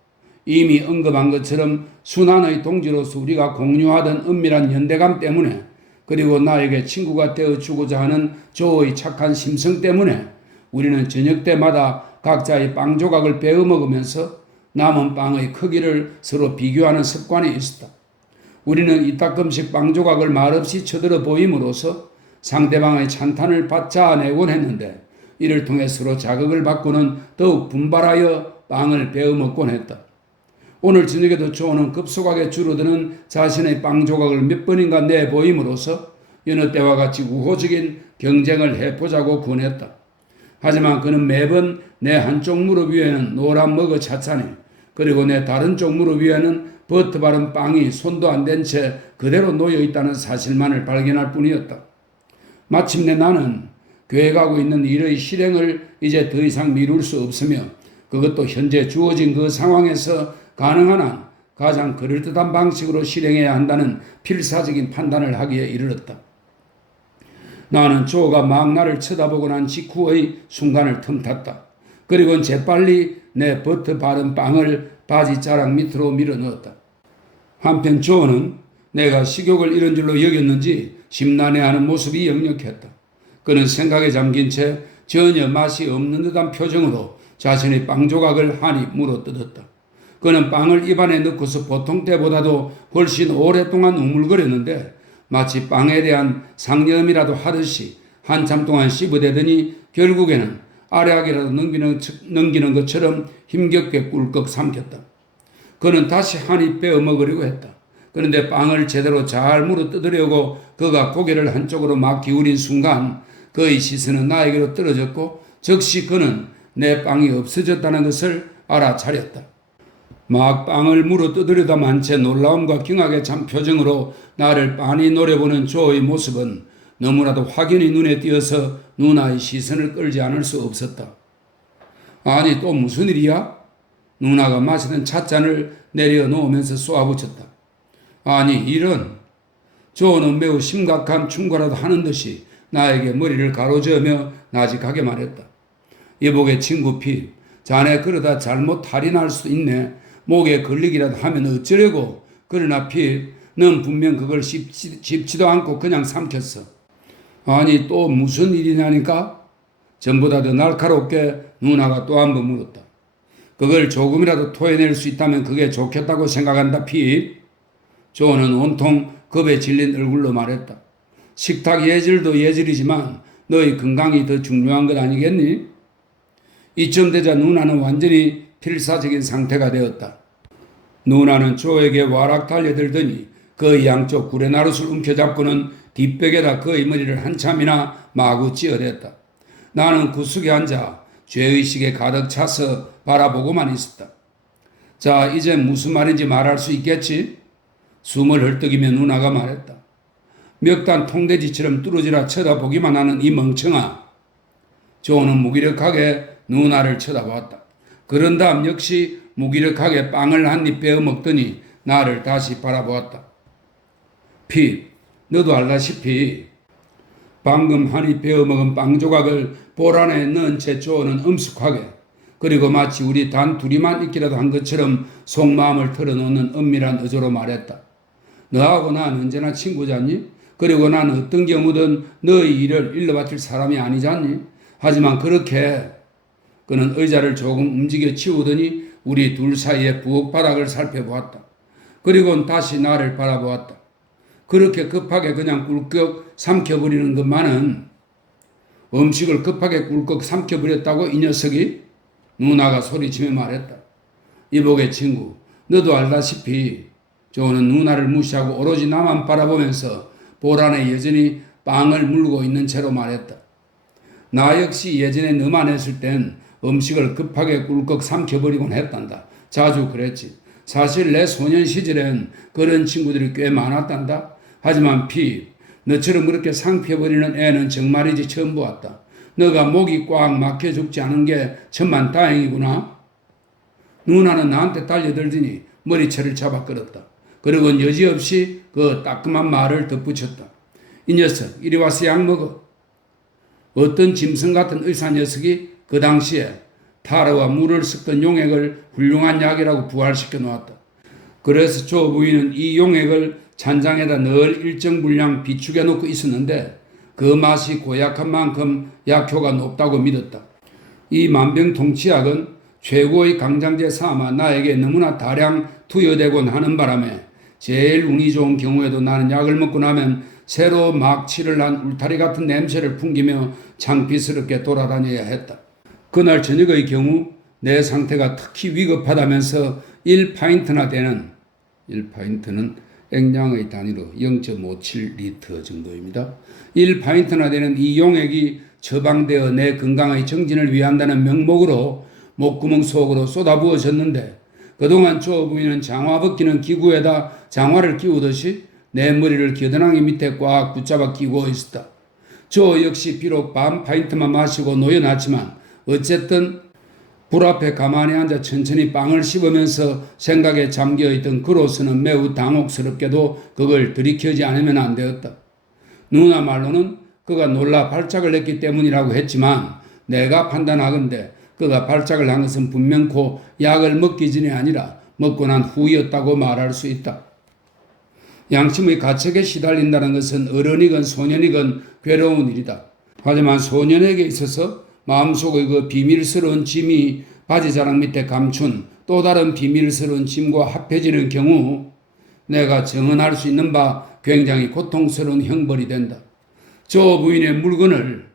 이미 언급한 것처럼 순환의 동지로서 우리가 공유하던 은밀한 연대감 때문에, 그리고 나에게 친구가 되어주고자 하는 조의 착한 심성 때문에 우리는 저녁 때마다 각자의 빵 조각을 베어 먹으면서 남은 빵의 크기를 서로 비교하는 습관이 있었다. 우리는 이따금씩 빵 조각을 말없이 쳐들어 보임으로써 상대방의 찬탄을 받자내곤 했는데, 이를 통해 서로 자극을 받고는 더욱 분발하여 빵을 베어 먹곤 했다. 오늘 저녁에도 조는 급속하게 줄어드는 자신의 빵 조각을 몇 번인가 내보임으로써 여느 때와 같이 우호적인 경쟁을 해보자고 권했다. 하지만 그는 매번 내 한쪽 무릎 위에는 노란 머그 차차니, 그리고 내 다른 쪽 무릎 위에는 버터 바른 빵이 손도 안 댄 채 그대로 놓여있다는 사실만을 발견할 뿐이었다. 마침내 나는 계획하고 있는 일의 실행을 이제 더 이상 미룰 수 없으며, 그것도 현재 주어진 그 상황에서 가능한 한 가장 그럴듯한 방식으로 실행해야 한다는 필사적인 판단을 하기에 이르렀다. 나는 조가 막 나를 쳐다보고 난 직후의 순간을 틈탔다. 그리고는 재빨리 내 버터 바른 빵을 바지 자락 밑으로 밀어넣었다. 한편 조는 내가 식욕을 잃은 줄로 여겼는지 심란해하는 모습이 역력했다. 그는 생각에 잠긴 채 전혀 맛이 없는 듯한 표정으로 자신의 빵 조각을 한입 물어뜯었다. 그는 빵을 입안에 넣고서 보통 때보다도 훨씬 오랫동안 우물거렸는데, 마치 빵에 대한 상념이라도 하듯이 한참 동안 씹어대더니 결국에는 아래하기라도 넘기는 것처럼 힘겹게 꿀꺽 삼켰다. 그는 다시 한입 베어 먹으려고 했다. 그런데 빵을 제대로 잘 물어뜯으려고 그가 고개를 한쪽으로 막 기울인 순간 그의 시선은 나에게로 떨어졌고, 즉시 그는 내 빵이 없어졌다는 것을 알아차렸다. 막 빵을 물어뜯으려다만 채 놀라움과 경악에 찬 표정으로 나를 빤히 노려보는 조의 모습은 너무나도 확연히 눈에 띄어서 누나의 시선을 끌지 않을 수 없었다. 아니, 또 무슨 일이야? 누나가 마시던 찻잔을 내려놓으면서 쏘아붙였다. 아니, 이런. 조는 매우 심각한 충고라도 하는 듯이 나에게 머리를 가로저으며 나직하게 말했다. 이복의 친구 피, 자네 그러다 잘못 탈이 날 수 있네. 목에 걸리기라도 하면 어쩌려고. 그러나 피, 넌 분명 그걸 씹지도 않고 그냥 삼켰어. 아니, 또 무슨 일이냐니까? 전보다 더 날카롭게 누나가 또 한 번 물었다. 그걸 조금이라도 토해낼 수 있다면 그게 좋겠다고 생각한다 피. 조는 온통 겁에 질린 얼굴로 말했다. 식탁 예절도 예절이지만 너의 건강이 더 중요한 것 아니겠니? 이쯤 되자 누나는 완전히 필사적인 상태가 되었다. 누나는 조에게 와락 달려들더니 그의 양쪽 구레나룻을 움켜잡고는 뒷벽에다 그의 머리를 한참이나 마구 찧어댔다. 나는 구석에 앉아 죄의식에 가득 차서 바라보고만 있었다. 자, 이제 무슨 말인지 말할 수 있겠지? 숨을 헐떡이며 누나가 말했다. 멱단 통돼지처럼 뚫어지라 쳐다보기만 하는 이 멍청아. 조는 무기력하게 누나를 쳐다보았다. 그런 다음 역시 무기력하게 빵을 한 입 베어 먹더니 나를 다시 바라보았다. 핏, 너도 알다시피 방금 한 입 베어 먹은 빵 조각을 볼 안에 넣은 채 조는 엄숙하게, 그리고 마치 우리 단 둘이만 있기라도 한 것처럼 속마음을 털어놓는 은밀한 어조로 말했다. 너하고 난 언제나 친구잖니? 그리고 난 어떤 경우든 너의 일을 일러바칠 사람이 아니잖니? 하지만 그렇게. 그는 의자를 조금 움직여 치우더니 우리 둘 사이의 부엌바닥을 살펴보았다. 그리고는 다시 나를 바라보았다. 그렇게 급하게 그냥 꿀꺽 삼켜버리는 것만은, 음식을 급하게 꿀꺽 삼켜버렸다고 이 녀석이? 누나가 소리치며 말했다. 이복의 친구, 너도 알다시피 조는 누나를 무시하고 오로지 나만 바라보면서 볼 안에 여전히 빵을 물고 있는 채로 말했다. 나 역시 예전에 너만 했을 땐 음식을 급하게 꿀꺽 삼켜버리곤 했단다. 자주 그랬지. 사실 내 소년 시절엔 그런 친구들이 꽤 많았단다. 하지만 너처럼 그렇게 상피해버리는 애는 정말이지 처음 보았다. 너가 목이 꽉 막혀 죽지 않은 게 천만 다행이구나. 누나는 나한테 달려들더니 머리채를 잡아 끌었다. 그리고는 여지없이 그 따끔한 말을 덧붙였다. 이 녀석 이리 와서 약 먹어. 어떤 짐승 같은 의사 녀석이 그 당시에 타르와 물을 섞은 용액을 훌륭한 약이라고 부활시켜 놓았다. 그래서 조 부인은 이 용액을 찬장에다 늘 일정 분량 비축해 놓고 있었는데 그 맛이 고약한 만큼 약효가 높다고 믿었다. 이 만병통치약은 최고의 강장제 삼아 나에게 너무나 다량 투여되곤 하는 바람에 제일 운이 좋은 경우에도 나는 약을 먹고 나면 새로 막 칠을 난 울타리 같은 냄새를 풍기며 창피스럽게 돌아다녀야 했다. 그날 저녁의 경우 내 상태가 특히 위급하다면서 1파인트나 되는 1파인트는 액량의 단위로 0.57리터 정도입니다. 1파인트나 되는 이 용액이 처방되어 내 건강의 정진을 위한다는 명목으로 목구멍 속으로 쏟아부어졌는데 그동안 조 부인은 장화 벗기는 기구에다 장화를 끼우듯이 내 머리를 겨드랑이 밑에 꽉 붙잡아 끼고 있었다. 조 역시 비록 반 파인트만 마시고 놓여놨지만 어쨌든 불 앞에 가만히 앉아 천천히 빵을 씹으면서 생각에 잠겨있던 그로서는 매우 당혹스럽게도 그걸 들이켜지 않으면 안 되었다. 누나 말로는 그가 놀라 발작을 했기 때문이라고 했지만 내가 판단하건대 그가 발작을 한 것은 분명코 약을 먹기 전이 아니라 먹고 난 후였다고 말할 수 있다. 양심의 가책에 시달린다는 것은 어른이건 소년이건 괴로운 일이다. 하지만 소년에게 있어서 마음속의 그 비밀스러운 짐이 바지자락 밑에 감춘 또 다른 비밀스러운 짐과 합해지는 경우 내가 정언할 수 있는 바 굉장히 고통스러운 형벌이 된다. 조 부인의 물건을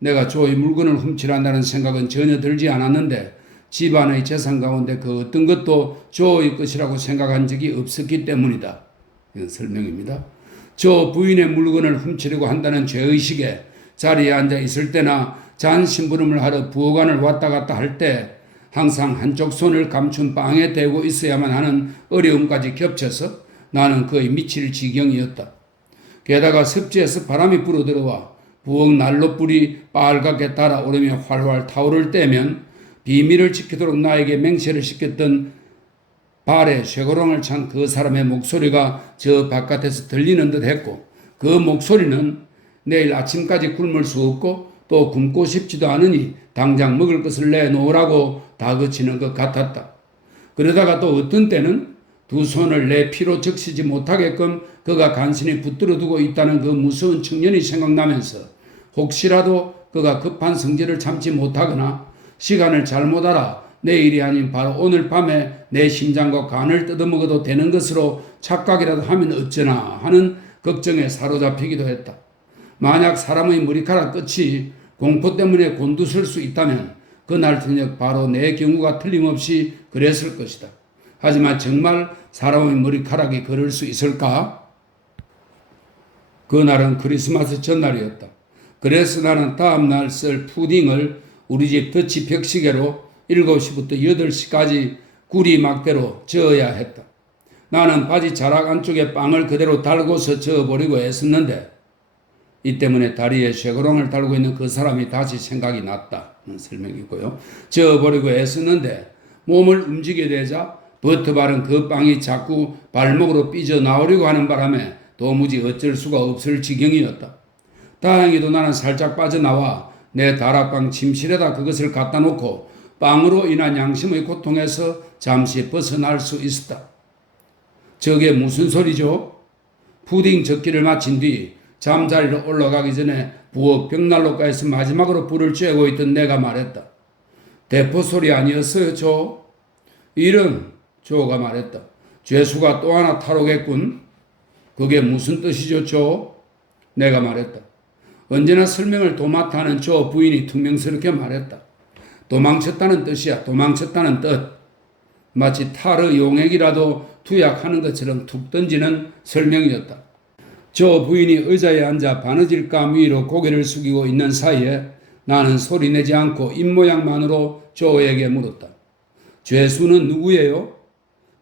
내가 조의 물건을 훔치란다는 생각은 전혀 들지 않았는데 집안의 재산 가운데 그 어떤 것도 조의 것이라고 생각한 적이 없었기 때문이다. 이건 설명입니다. 조 부인의 물건을 훔치려고 한다는 죄의식에 자리에 앉아 있을 때나 잔 심부름을 하러 부엌안을 왔다 갔다 할 때 항상 한쪽 손을 감춘 빵에 대고 있어야만 하는 어려움까지 겹쳐서 나는 거의 미칠 지경이었다. 게다가 습지에서 바람이 불어들어와 부엌 난로불이 빨갛게 달아오르며 활활 타오를 때면 비밀을 지키도록 나에게 맹세를 시켰던 발에 쇠고랑을 찬 그 사람의 목소리가 저 바깥에서 들리는 듯 했고 그 목소리는 내일 아침까지 굶을 수 없고 또 굶고 싶지도 않으니 당장 먹을 것을 내놓으라고 다그치는 것 같았다. 그러다가 또 어떤 때는 두 손을 내 피로 적시지 못하게끔 그가 간신히 붙들어 두고 있다는 그 무서운 청년이 생각나면서 혹시라도 그가 급한 성질을 참지 못하거나 시간을 잘못 알아 내일이 아닌 바로 오늘 밤에 내 심장과 간을 뜯어먹어도 되는 것으로 착각이라도 하면 어쩌나 하는 걱정에 사로잡히기도 했다. 만약 사람의 머리카락 끝이 공포 때문에 곤두설 수 있다면 그날 저녁 바로 내 경우가 틀림없이 그랬을 것이다. 하지만 정말 사람의 머리카락이 그럴 수 있을까? 그날은 크리스마스 전날이었다. 그래서 나는 다음날 쓸 푸딩을 우리 집 더치 벽시계로 7시부터 8시까지 구리 막대로 저어야 했다. 나는 바지 자락 안쪽에 빵을 그대로 달고서 저어버리고 애썼는데 이 때문에 다리에 쇠고랑을 달고 있는 그 사람이 다시 생각이 났다는 설명이고요. 저어버리고 애썼는데 몸을 움직이게 되자 버터 바른 그 빵이 자꾸 발목으로 삐져나오려고 하는 바람에 도무지 어쩔 수가 없을 지경이었다. 다행히도 나는 살짝 빠져나와 내 다락방 침실에다 그것을 갖다 놓고 빵으로 인한 양심의 고통에서 잠시 벗어날 수 있었다. 저게 무슨 소리죠? 푸딩 적기를 마친 뒤 잠자리로 올라가기 전에 부엌 벽난로가에서 마지막으로 불을 쬐고 있던 내가 말했다. 대포 소리 아니었어요, 조? 이런, 조가 말했다. 죄수가 또 하나 탈옥했군. 그게 무슨 뜻이죠, 조? 내가 말했다. 언제나 설명을 도맡아 하는 조 부인이 퉁명스럽게 말했다. 도망쳤다는 뜻이야. 도망쳤다는 뜻. 마치 타르 용액이라도 투약하는 것처럼 툭 던지는 설명이었다. 조 부인이 의자에 앉아 바느질감 위로 고개를 숙이고 있는 사이에 나는 소리내지 않고 입모양만으로 조에게 물었다. 죄수는 누구예요?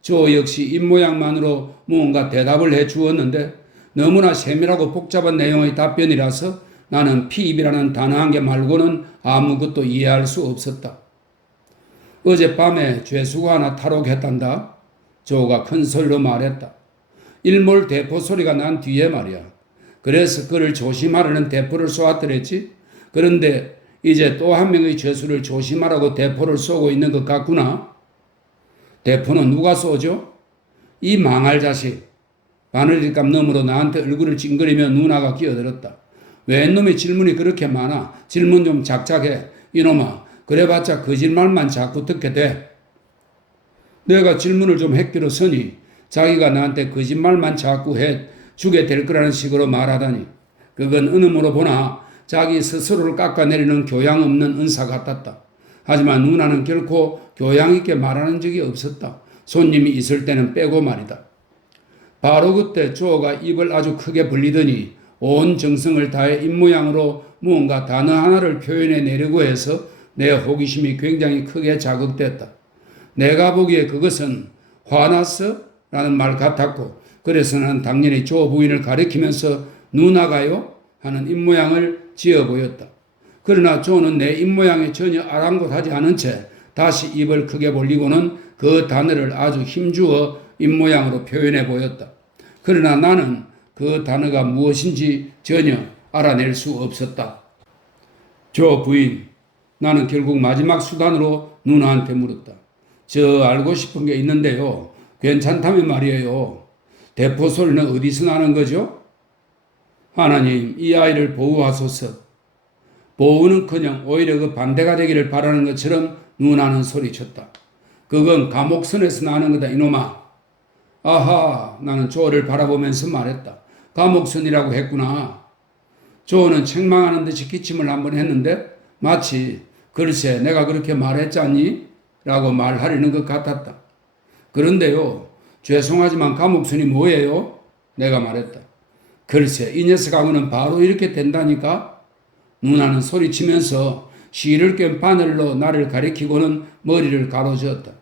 조 역시 입모양만으로 무언가 대답을 해 주었는데 너무나 세밀하고 복잡한 내용의 답변이라서 나는 피입이라는 단어 한 개 말고는 아무것도 이해할 수 없었다. 어젯밤에 죄수가 하나 탈옥했단다. 조가 큰 소리로 말했다. 일몰 대포 소리가 난 뒤에 말이야. 그래서 그를 조심하라는 대포를 쏘았더랬지. 그런데 이제 또 한 명의 죄수를 조심하라고 대포를 쏘고 있는 것 같구나. 대포는 누가 쏘죠? 이 망할 자식. 바느질감 너머로 나한테 얼굴을 찡그리며 누나가 끼어들었다. 웬 놈의 질문이 그렇게 많아? 질문 좀 작작해. 이놈아, 그래봤자 거짓말만 자꾸 듣게 돼. 내가 질문을 좀 했기로 서니 자기가 나한테 거짓말만 자꾸 해 주게 될 거라는 식으로 말하다니. 그건 은음으로 보나 자기 스스로를 깎아내리는 교양 없는 은사 같았다. 하지만 누나는 결코 교양 있게 말하는 적이 없었다. 손님이 있을 때는 빼고 말이다. 바로 그때 조가 입을 아주 크게 벌리더니 온 정성을 다해 입모양으로 무언가 단어 하나를 표현해 내려고 해서 내 호기심이 굉장히 크게 자극됐다. 내가 보기에 그것은 화났어? 라는 말 같았고 그래서 난 당연히 조 부인을 가리키면서 누나가요? 하는 입모양을 지어 보였다. 그러나 조는 내 입모양에 전혀 아랑곳하지 않은 채 다시 입을 크게 벌리고는 그 단어를 아주 힘주어 입모양으로 표현해 보였다. 그러나 나는 그 단어가 무엇인지 전혀 알아낼 수 없었다. 조 부인, 나는 결국 마지막 수단으로 누나한테 물었다. 저 알고 싶은 게 있는데요. 괜찮다면 말이에요. 대포 소리는 어디서 나는 거죠? 하나님, 이 아이를 보호하소서. 보호는커녕 오히려 그 반대가 되기를 바라는 것처럼 누나는 소리쳤다. 그건 감옥선에서 나는 거다, 이놈아. 아하, 나는 조를 바라보면서 말했다. 감옥선이라고 했구나. 조는 책망하는 듯이 기침을 한번 했는데 마치 글쎄 내가 그렇게 말했잖니? 라고 말하려는 것 같았다. 그런데요, 죄송하지만 감옥선이 뭐예요? 내가 말했다. 글쎄 이 녀석하고는 바로 이렇게 된다니까? 누나는 소리치면서 실을 깬 바늘로 나를 가리키고는 머리를 가로저었다.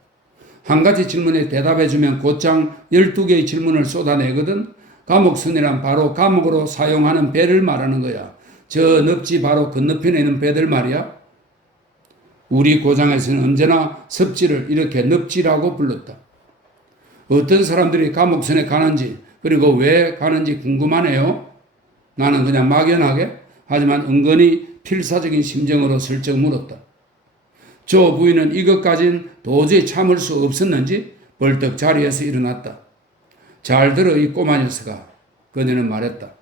한 가지 질문에 대답해주면 곧장 12개의 질문을 쏟아내거든. 감옥선이란 바로 감옥으로 사용하는 배를 말하는 거야. 저 늪지 바로 건너편에 있는 배들 말이야. 우리 고장에서는 언제나 섭지를 이렇게 늪지라고 불렀다. 어떤 사람들이 감옥선에 가는지 그리고 왜 가는지 궁금하네요. 나는 그냥 막연하게 하지만 은근히 필사적인 심정으로 슬쩍 물었다. 조 부인은 이것까진 도저히 참을 수 없었는지 벌떡 자리에서 일어났다. 잘 들어 이 꼬마 녀석아. 그녀는 말했다.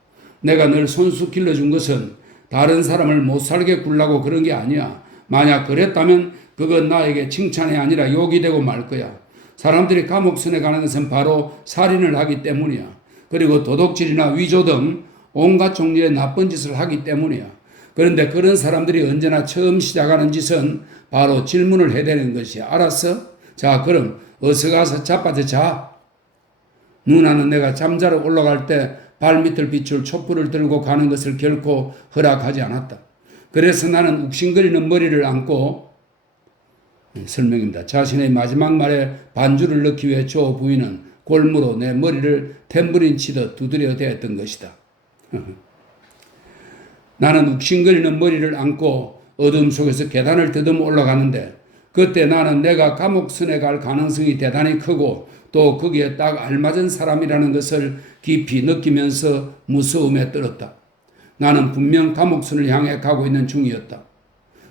내가 널 손수 길러준 것은 다른 사람을 못 살게 굴라고 그런 게 아니야. 만약 그랬다면 그건 나에게 칭찬이 아니라 욕이 되고 말 거야. 사람들이 감옥선에 가는 것은 바로 살인을 하기 때문이야. 그리고 도둑질이나 위조 등 온갖 종류의 나쁜 짓을 하기 때문이야. 그런데 그런 사람들이 언제나 처음 시작하는 짓은 바로 질문을 해대는 것이야. 알았어? 자, 그럼 어서 가서 자빠져 자. 누나는 내가 잠자러 올라갈 때 발밑을 비출 촛불을 들고 가는 것을 결코 허락하지 않았다. 그래서 나는 욱신거리는 머리를 안고 설명입니다. 자신의 마지막 말에 반주를 넣기 위해 조 부인은 골무로 내 머리를 탬버린 치듯 두드려 대었던 것이다. 나는 욱신거리는 머리를 안고 어둠 속에서 계단을 더듬어 올라가는데 그때 나는 내가 감옥선에 갈 가능성이 대단히 크고 또 거기에 딱 알맞은 사람이라는 것을 깊이 느끼면서 무서움에 떨었다. 나는 분명 감옥선을 향해 가고 있는 중이었다.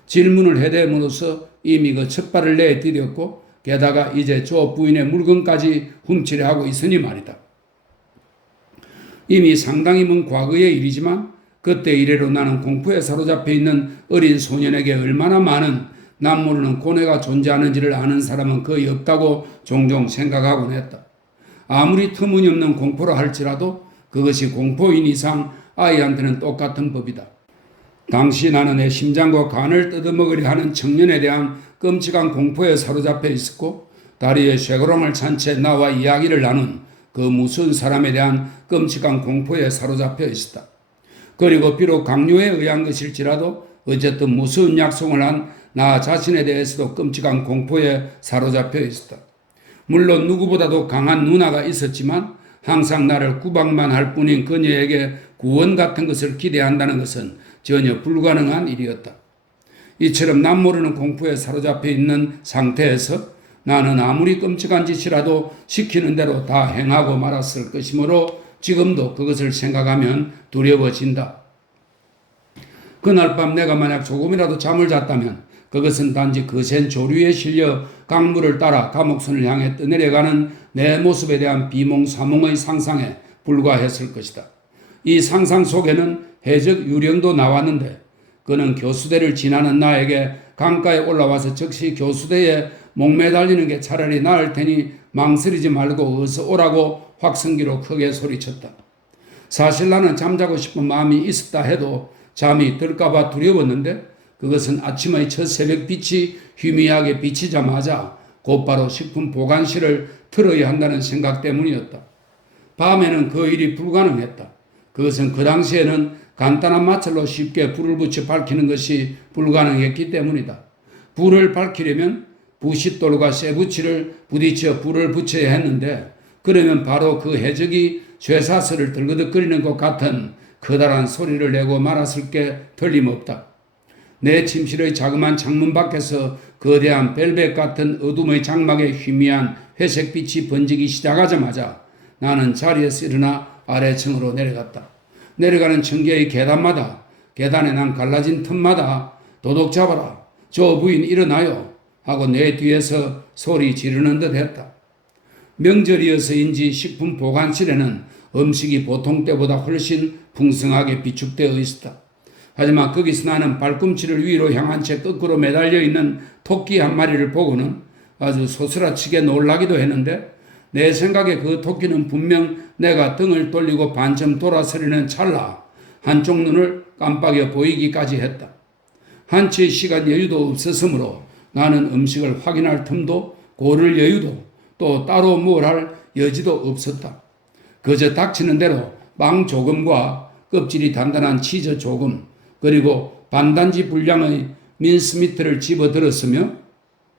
질문을 해대므로써 이미 그 첫 발을 내디뎠고 게다가 이제 조 부인의 물건까지 훔치려 하고 있으니 말이다. 이미 상당히 먼 과거의 일이지만 그때 이래로 나는 공포에 사로잡혀 있는 어린 소년에게 얼마나 많은 남 모르는 고뇌가 존재하는지를 아는 사람은 거의 없다고 종종 생각하곤 했다. 아무리 터무니없는 공포라 할지라도 그것이 공포인 이상 아이한테는 똑같은 법이다. 당시 나는 내 심장과 간을 뜯어먹으려 하는 청년에 대한 끔찍한 공포에 사로잡혀 있었고 다리에 쇠고랑을 찬 채 나와 이야기를 나눈 그 무서운 사람에 대한 끔찍한 공포에 사로잡혀 있었다. 그리고 비록 강요에 의한 것일지라도 어쨌든 무서운 약속을 한 나 자신에 대해서도 끔찍한 공포에 사로잡혀 있었다. 물론 누구보다도 강한 누나가 있었지만 항상 나를 구박만 할 뿐인 그녀에게 구원 같은 것을 기대한다는 것은 전혀 불가능한 일이었다. 이처럼 남모르는 공포에 사로잡혀 있는 상태에서 나는 아무리 끔찍한 짓이라도 시키는 대로 다 행하고 말았을 것이므로 지금도 그것을 생각하면 두려워진다. 그날 밤 내가 만약 조금이라도 잠을 잤다면 그것은 단지 거센 조류에 실려 강물을 따라 감옥선을 향해 떠내려가는 내 모습에 대한 비몽사몽의 상상에 불과했을 것이다. 이 상상 속에는 해적 유령도 나왔는데 그는 교수대를 지나는 나에게 강가에 올라와서 즉시 교수대에 목매달리는 게 차라리 나을 테니 망설이지 말고 어서 오라고 확성기로 크게 소리쳤다. 사실 나는 잠자고 싶은 마음이 있었다 해도 잠이 들까봐 두려웠는데 그것은 아침의 첫 새벽빛이 희미하게 비치자마자 곧바로 식품 보관실을 틀어야 한다는 생각 때문이었다. 밤에는 그 일이 불가능했다. 그것은 그 당시에는 간단한 마찰로 쉽게 불을 붙여 밝히는 것이 불가능했기 때문이다. 불을 밝히려면 부싯돌과 쇠붙이를 부딪혀 불을 붙여야 했는데 그러면 바로 그 해적이 쇠사슬을 들그덕거리는 것 같은 커다란 소리를 내고 말았을 게 틀림없다. 내 침실의 자그마한 창문 밖에서 거대한 벨벳 같은 어둠의 장막에 희미한 회색빛이 번지기 시작하자마자 나는 자리에서 일어나 아래층으로 내려갔다. 내려가는 층계의 계단마다 계단에 난 갈라진 틈마다 도둑 잡아라. 저 부인 일어나요. 하고 내 뒤에서 소리 지르는 듯 했다. 명절이어서인지 식품 보관실에는 음식이 보통 때보다 훨씬 풍성하게 비축되어 있었다. 하지만 거기서 나는 발꿈치를 위로 향한 채 거꾸로 매달려 있는 토끼 한 마리를 보고는 아주 소스라치게 놀라기도 했는데 내 생각에 그 토끼는 분명 내가 등을 돌리고 반쯤 돌아서려는 찰나 한쪽 눈을 깜빡여 보이기까지 했다. 한치의 시간 여유도 없었으므로 나는 음식을 확인할 틈도 고를 여유도 또 따로 뭘 할 여지도 없었다. 그저 닥치는 대로 빵 조금과 껍질이 단단한 치즈 조금 그리고 반단지 분량의 민스미트를 집어들었으며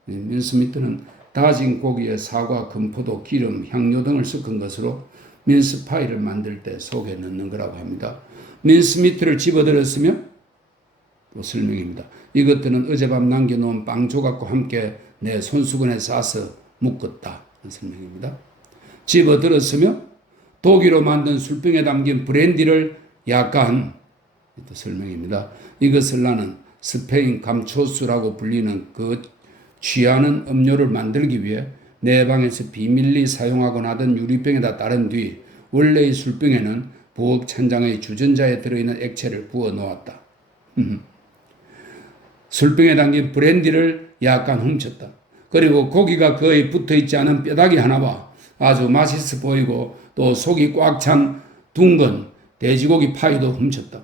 민스미트는 다진 고기에 사과, 금포도, 기름, 향료 등을 섞은 것으로 민스파이를 만들 때 속에 넣는 거라고 합니다. 민스미트를 집어들었으며 또 설명입니다. 이것들은 어젯밤 남겨놓은 빵 조각과 함께 내 손수건에 싸서 묶었다. 설명입니다. 집어들었으며 독일로 만든 술병에 담긴 브랜디를 약간 또 설명입니다. 이것을 나는 스페인 감초수라고 불리는 그 취하는 음료를 만들기 위해 내 방에서 비밀리 사용하곤 하던 유리병에다 따른 뒤 원래의 술병에는 부엌 찬장의 주전자에 들어있는 액체를 부어 놓았다. 술병에 담긴 브랜디를 약간 훔쳤다. 그리고 고기가 거의 붙어있지 않은 뼈다귀 하나와 아주 맛있어 보이고 또 속이 꽉 찬 둥근 돼지고기 파이도 훔쳤다.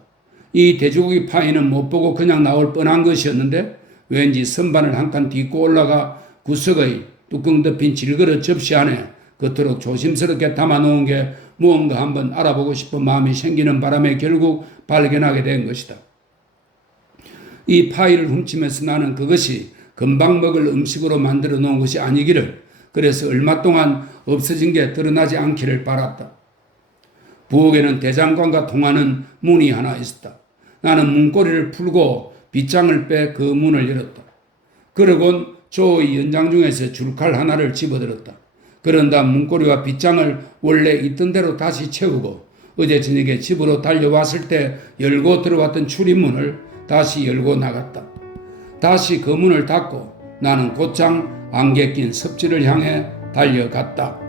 이 돼지고기 파이는 못 보고 그냥 나올 뻔한 것이었는데 왠지 선반을 한 칸 딛고 올라가 구석의 뚜껑 덮인 질그릇 접시 안에 그토록 조심스럽게 담아놓은 게 무언가 한번 알아보고 싶은 마음이 생기는 바람에 결국 발견하게 된 것이다. 이 파이를 훔치면서 나는 그것이 금방 먹을 음식으로 만들어 놓은 것이 아니기를 그래서 얼마 동안 없어진 게 드러나지 않기를 바랐다. 부엌에는 대장관과 통하는 문이 하나 있었다. 나는 문고리를 풀고 빗장을 빼 그 문을 열었다. 그러곤 조의 연장 중에서 줄칼 하나를 집어들었다. 그런 다음 문고리와 빗장을 원래 있던 대로 다시 채우고 어제 저녁에 집으로 달려왔을 때 열고 들어왔던 출입문을 다시 열고 나갔다. 다시 그 문을 닫고 나는 곧장 안개 낀 섭지를 향해 달려갔다.